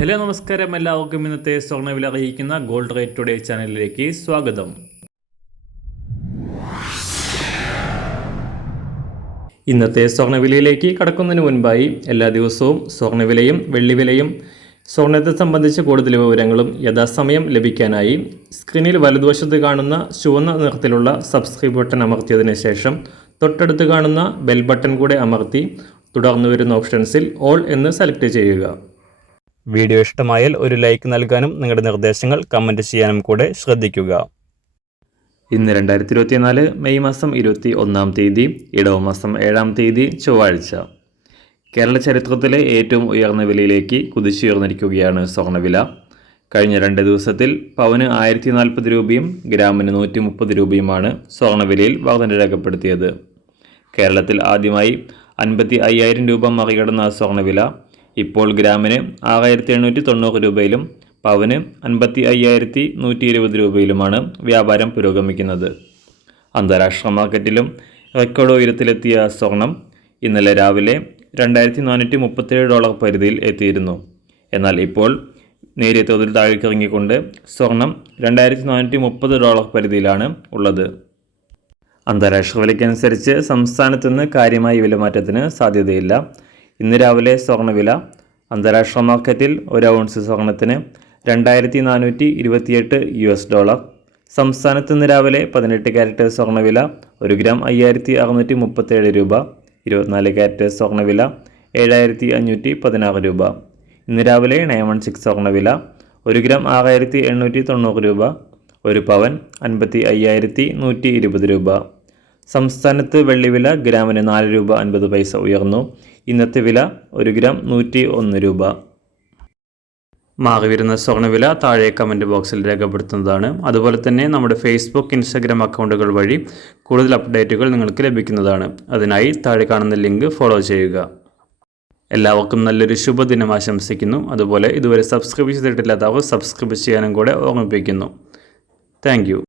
Hello നമസ്കാരം, എല്ലാവർക്കും ഇന്നത്തെ സ്വർണ്ണവില അറിയിക്കുന്ന ഗോൾഡ് റേറ്റ് ടുഡേ ചാനലിലേക്ക് സ്വാഗതം. ഇന്നത്തെ സ്വർണ്ണവിലയിലേക്ക് കടക്കുന്നതിന് മുൻപായി എല്ലാ ദിവസവും സ്വർണ്ണവിലയും വെള്ളിവിലയും സ്വർണ്ണത്തെ സംബന്ധിച്ച കൂടുതൽ വിവരങ്ങളും യഥാസമയം ലഭിക്കാനായി സ്ക്രീനിൽ വലതുവശത്ത് കാണുന്ന ചുവന്ന നിറത്തിലുള്ള സബ്സ്ക്രൈബ് ബട്ടൺ അമർത്തിയതിനു ശേഷം തൊട്ടടുത്ത് കാണുന്ന ബെൽ ബട്ടൺ കൂടെ അമർത്തി തുടർന്ന് വരുന്ന ഓപ്ഷൻസിൽ ഓൾ എന്ന് സെലക്ട് ചെയ്യുക. വീഡിയോ ഇഷ്ടമായാൽ ഒരു ലൈക്ക് നൽകാനും നിങ്ങളുടെ നിർദ്ദേശങ്ങൾ കമൻറ്റ് ചെയ്യാനും കൂടെ ശ്രദ്ധിക്കുക. ഇന്ന് 2024 മെയ് മാസം 21 തീയതി, ഇടവ മാസം 7 തീയതി, ചൊവ്വാഴ്ച. കേരള ചരിത്രത്തിലെ ഏറ്റവും ഉയർന്ന വിലയിലേക്ക് കുതിച്ചുയർന്നിരിക്കുകയാണ് സ്വർണ്ണവില. കഴിഞ്ഞ 2 ദിവസത്തിൽ പവന് 1040 രൂപയും ഗ്രാമിന് 130 രൂപയുമാണ് സ്വർണ്ണവിലയിൽ വർധന രേഖപ്പെടുത്തിയത്. കേരളത്തിൽ ആദ്യമായി 55,000 രൂപ മറികടന്ന സ്വർണ്ണവില ഇപ്പോൾ ഗ്രാമിന് 6,890 രൂപയിലും പവന് 55,120 രൂപയിലുമാണ് വ്യാപാരം പുരോഗമിക്കുന്നത്. അന്താരാഷ്ട്ര മാർക്കറ്റിലും റെക്കോർഡ് ഉയരത്തിലെത്തിയ സ്വർണം ഇന്നലെ രാവിലെ $2,437 പരിധിയിൽ എത്തിയിരുന്നു. എന്നാൽ ഇപ്പോൾ നേരിയ തോതിൽ താഴേക്കിറങ്ങിക്കൊണ്ട് സ്വർണം $2,430 പരിധിയിലാണ് ഉള്ളത്. അന്താരാഷ്ട്ര വിലയ്ക്കനുസരിച്ച് സംസ്ഥാനത്തുനിന്ന് കാര്യമായ വിലമാറ്റത്തിന് സാധ്യതയില്ല. ഇന്ന് രാവിലെ സ്വർണ്ണവില അന്താരാഷ്ട്ര മാർക്കറ്റിൽ ഒരു ഔൺസ് സ്വർണത്തിന് $2,428. സംസ്ഥാനത്ത് ഇന്ന് രാവിലെ 18 ക്യാരറ്റ് സ്വർണ്ണവില 1 ഗ്രാം 5,637 രൂപ. 24 ക്യാരറ്റ് സ്വർണ്ണവില 7,516 രൂപ. ഇന്ന് രാവിലെ 916 സ്വർണ്ണവില 1 ഗ്രാം 6,890 രൂപ. 1 പവൻ 55,120 രൂപ. സംസ്ഥാനത്ത് വെള്ളിവില ഗ്രാമിന് 4 രൂപ 50 പൈസ ഉയർന്നു. ഇന്നത്തെ വില 1 ഗ്രാം 101 രൂപ. മാറി വരുന്ന സ്വർണ്ണവില താഴെ കമൻറ്റ് ബോക്സിൽ രേഖപ്പെടുത്തുന്നതാണ്. അതുപോലെ തന്നെ നമ്മുടെ ഫേസ്ബുക്ക്, ഇൻസ്റ്റാഗ്രാം അക്കൗണ്ടുകൾ വഴി കൂടുതൽ അപ്ഡേറ്റുകൾ നിങ്ങൾക്ക് ലഭിക്കുന്നതാണ്. അതിനായി താഴെ കാണുന്ന ലിങ്ക് ഫോളോ ചെയ്യുക. എല്ലാവർക്കും നല്ലൊരു ശുഭദിനം ആശംസിക്കുന്നു. അതുപോലെ ഇതുവരെ സബ്സ്ക്രൈബ് ചെയ്തിട്ടില്ലാത്തവർ സബ്സ്ക്രൈബ് ചെയ്യാനും കൂടെ ഓർമ്മിപ്പിക്കുന്നു. Thank you.